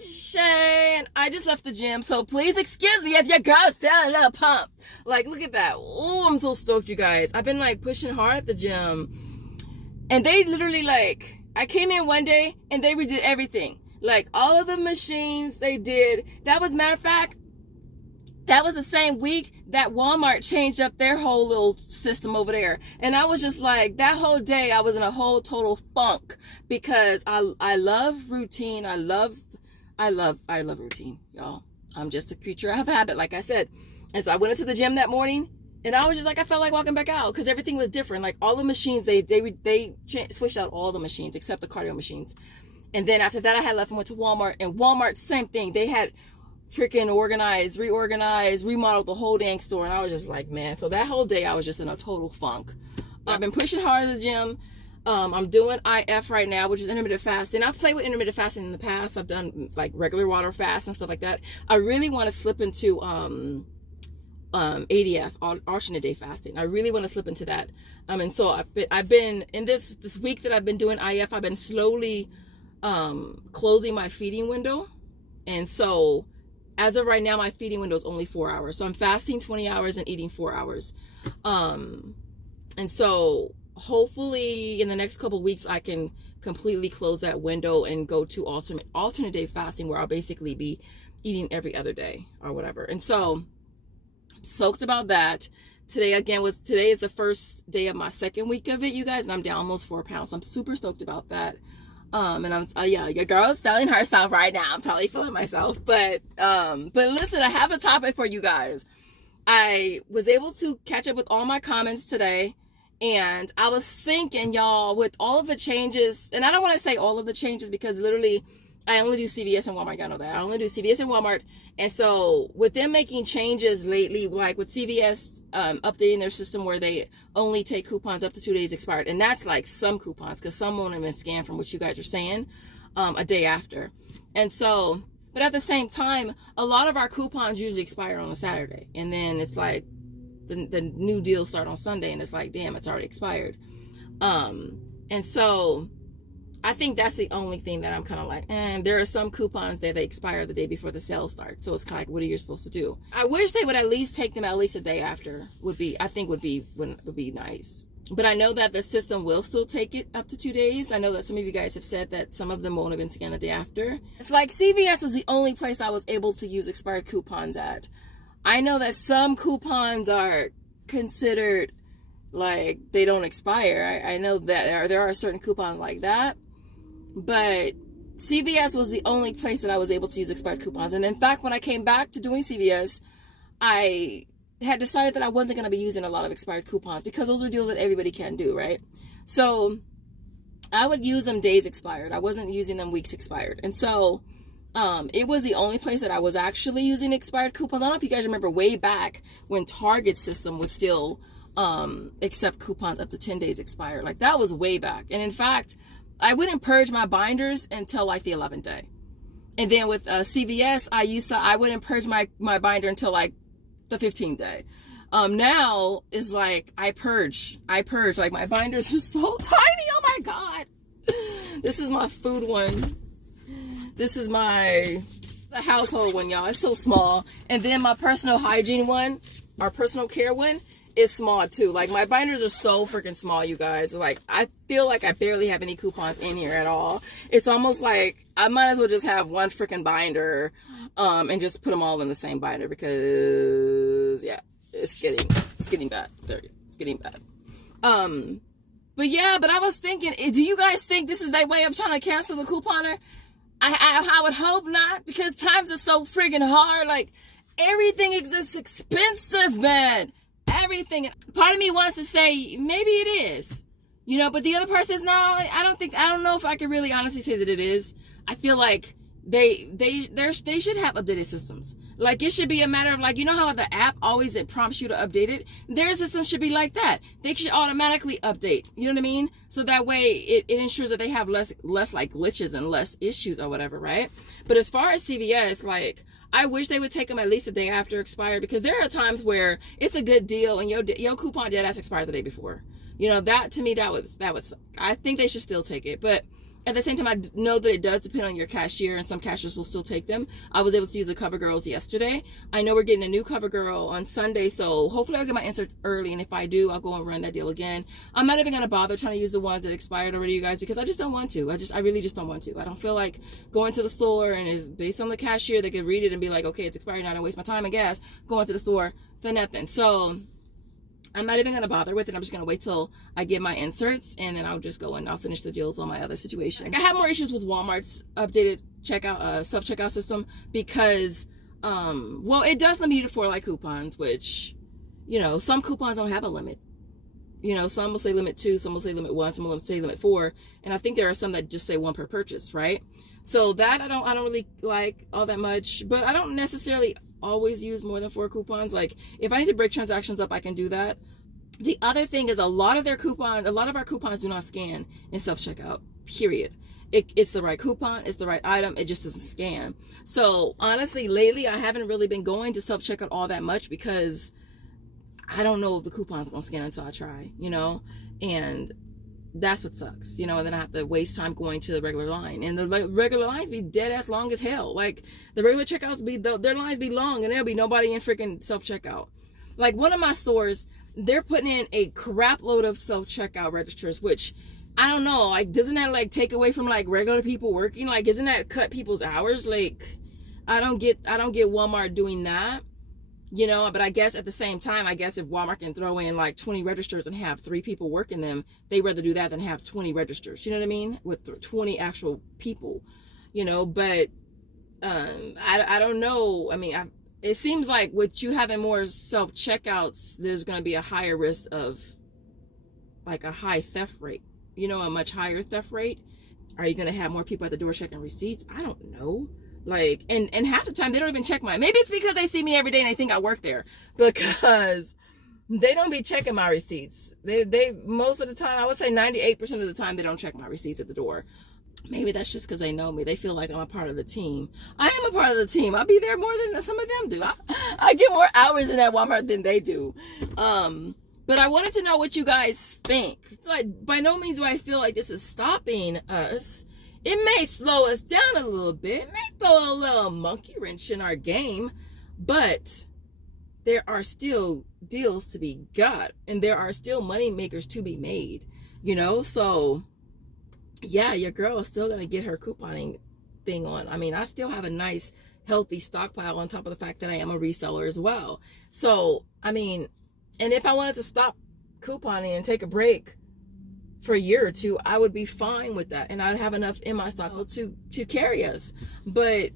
it's Shay, and I just left the gym, so please excuse me if your girl's feeling a little pumped. Like, look at that. Oh, I'm so stoked, you guys. I've been, like, pushing hard at the gym, and they literally, like, I came in one day, and they redid everything. Like, all of the machines they did. That was, matter of fact, that was the same week that Walmart changed up their whole little system over there. And I was just like, that whole day, I was in a whole total funk because I love routine. I love routine, y'all. I'm just a creature of habit, like I said. And so I went into the gym that morning, and I was just like, I felt like walking back out because everything was different. Like, all the machines, they switched out all the machines except the cardio machines. And then after that, I had left and went to Walmart. And Walmart, same thing. They had freaking reorganized, remodeled the whole dang store. And I was just like, man. So that whole day, I was just in a total funk. I've been pushing hard at the gym. I'm doing IF right now, which is intermittent fasting. I've played with intermittent fasting in the past. I've done like regular water fast and stuff like that. I really want to slip into ADF, alternate day fasting. I really want to slip into that. And so I've been in this week that I've been doing IF. I've been slowly closing my feeding window. And so as of right now, my feeding window is only 4 hours. So I'm fasting 20 hours and eating 4 hours. And so hopefully in the next couple of weeks, I can completely close that window and go to alternate day fasting, where I'll basically be eating every other day or whatever. And so I'm stoked about that. Today is the first day of my second week of it, you guys, and I'm down almost 4 pounds. So I'm super stoked about that. And I'm, yeah, your girl's feeling herself right now. I'm totally feeling myself. But listen, I have a topic for you guys. I was able to catch up with all my comments today. And I was thinking, y'all, with all of the changes, and I don't want to say all of the changes because literally I only do CVS and Walmart. Y'all know that. I only do CVS and Walmart. And so with them making changes lately, like with CVS updating their system where they only take coupons up to 2 days expired. And that's like some coupons, because some won't even scan from what you guys are saying a day after. And so, but at the same time, a lot of our coupons usually expire on a Saturday. And then it's like the new deals start on Sunday, and it's like, damn, it's already expired. And so I think that's the only thing that I'm kind of like, there are some coupons that they expire the day before the sale starts. So it's kind of like, what are you supposed to do? I wish they would at least take them at least a day after would be nice. But I know that the system will still take it up to 2 days. I know that some of you guys have said that some of them won't have been scanned the day after. It's like CVS was the only place I was able to use expired coupons at. I know that some coupons are considered like they don't expire. I know that there are certain coupons like that. But CVS was the only place that I was able to use expired coupons. And in fact, when I came back to doing CVS, I had decided that I wasn't going to be using a lot of expired coupons because those are deals that everybody can do, right? So I would use them days expired. I wasn't using them weeks expired. And so it was the only place that I was actually using expired coupons. I don't know if you guys remember way back when Target's system would still accept coupons up to 10 days expired. Like, that was way back. And in fact, I wouldn't purge my binders until like the 11th day. And then with CVS, I wouldn't purge my binder until like the 15th day. Now is like, I purge. Like, my binders are so tiny. Oh my God. This is my food one. This is the household one, y'all. It's so small. And then my personal hygiene one, our personal care one, is small too. Like, my binders are so freaking small, you guys. Like, I feel like I barely have any coupons in here at all. It's almost like I might as well just have one freaking binder and just put them all in the same binder, because yeah, it's getting bad. It's getting bad. But I was thinking, do you guys think this is that way of trying to cancel the couponer? I would hope not, because times are so friggin' hard. Like, everything is just expensive, man. Everything. Part of me wants to say maybe it is, but the other person says no. I don't know if I can really honestly say that it is. I feel like they should have updated systems. Like, it should be a matter of, like, you know how the app always, it prompts you to update it? Their system should be like that. They should automatically update. You know what I mean? So that way it ensures that they have less like glitches and less issues or whatever, right? But as far as CVS, like, I wish they would take them at least a day after expired, because there are times where it's a good deal and your coupon dead ass expired the day before. That, to me, that was I think they should still take it. But At the same time, I know that it does depend on your cashier, and some cashiers will still take them. I was able to use the CoverGirls yesterday. I know we're getting a new CoverGirl on Sunday, so hopefully I'll get my inserts early, and if I do, I'll go and run that deal again. I'm not even going to bother trying to use the ones that expired already, you guys, because I just don't want to. I really just don't want to. I don't feel like going to the store, and if, based on the cashier, they could read it and be like, okay, it's expired now, I don't waste my time and gas going to the store for nothing. So I'm not even going to bother with it. I'm just going to wait till I get my inserts, and then I'll just go and I'll finish the deals on my other situation. I have more issues with Walmart's updated checkout, self-checkout system because, well, it does limit you to 4 like coupons, which, you know, some coupons don't have a limit. You know, some will say limit 2, some will say limit 1, some will say limit 4, and I think there are some that just say 1 per purchase, right? So that I don't really like all that much, but I don't necessarily always use more than 4 coupons. Like if I need to break transactions up, I can do that. The other thing is a lot of our coupons do not scan in self-checkout, period. It's the right coupon, it's the right item, it just doesn't scan. So honestly, lately I haven't really been going to self-checkout all that much because I don't know if the coupon's gonna scan until I try, you know, and that's what sucks, you know, and then I have to waste time going to the regular line, and the regular lines be dead ass long as hell. Like the regular checkouts their lines be long, and there'll be nobody in freaking self-checkout. Like one of my stores, they're putting in a crap load of self-checkout registers, which I don't know, like doesn't that like take away from like regular people working? Like isn't that cut people's hours? Like I don't get Walmart doing that. You know, but I guess at the same time, I guess if Walmart can throw in like 20 registers and have 3 people working them, they'd rather do that than have 20 registers. You know what I mean? With 20 actual people, you know, but I don't know. I mean, it seems like with you having more self-checkouts, there's going to be a higher risk of like a high theft rate, you know, a much higher theft rate. Are you going to have more people at the door checking receipts? I don't know. Like, and half the time they don't even check mine. Maybe it's because they see me every day and they think I work there, because they don't be checking my receipts. They most of the time, I would say 98% of the time, they don't check my receipts at the door. Maybe that's just because they know me. They feel like I'm a part of the team. I am a part of the team. I'll be there more than some of them do. I get more hours in that Walmart than they do. But I wanted to know what you guys think. So by no means do I feel like this is stopping us. It may slow us down a little bit. It may throw a little monkey wrench in our game, but there are still deals to be got, and there are still money makers to be made, you know? So yeah, your girl is still going to get her couponing thing on. I mean, I still have a nice, healthy stockpile on top of the fact that I am a reseller as well. So, I mean, and if I wanted to stop couponing and take a break for a year or 2, I would be fine with that, and I'd have enough in my stock to carry us. But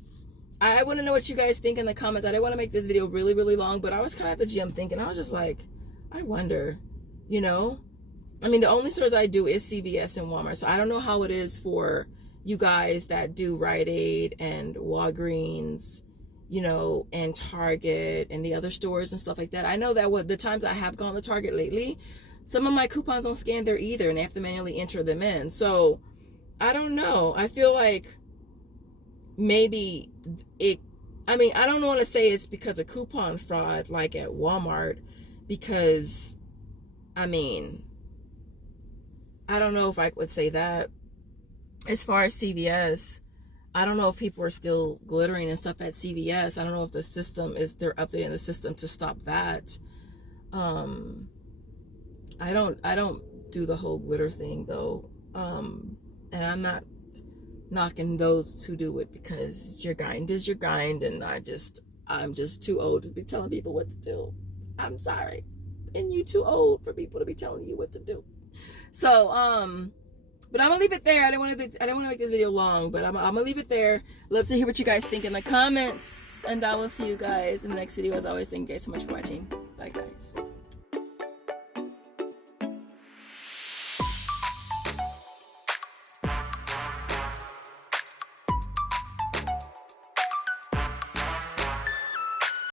I want to know what you guys think in the comments. I didn't want to make this video really, really long, but I was kind of at the gym thinking, I was just like, I wonder, you know, I mean, the only stores I do is CVS and Walmart, so I don't know how it is for you guys that do Rite Aid and Walgreens, you know, and Target and the other stores and stuff like that. I know that the times I have gone to Target lately, some of my coupons don't scan there either, and they have to manually enter them in. So I don't know. I feel like maybe I mean, I don't want to say it's because of coupon fraud like at Walmart, because I mean, I don't know if I would say that. As far as CVS, I don't know if people are still glittering and stuff at CVS. I don't know if they're updating the system to stop that. I don't do the whole glitter thing though. And I'm not knocking those who do it, because your kind is your kind, and I'm just too old to be telling people what to do. I'm sorry. And you too old for people to be telling you what to do. So, but I'm gonna leave it there. I didn't want to make this video long, but I'm gonna leave it there. Love to hear what you guys think in the comments, and I will see you guys in the next video. As always, thank you guys so much for watching. Bye guys.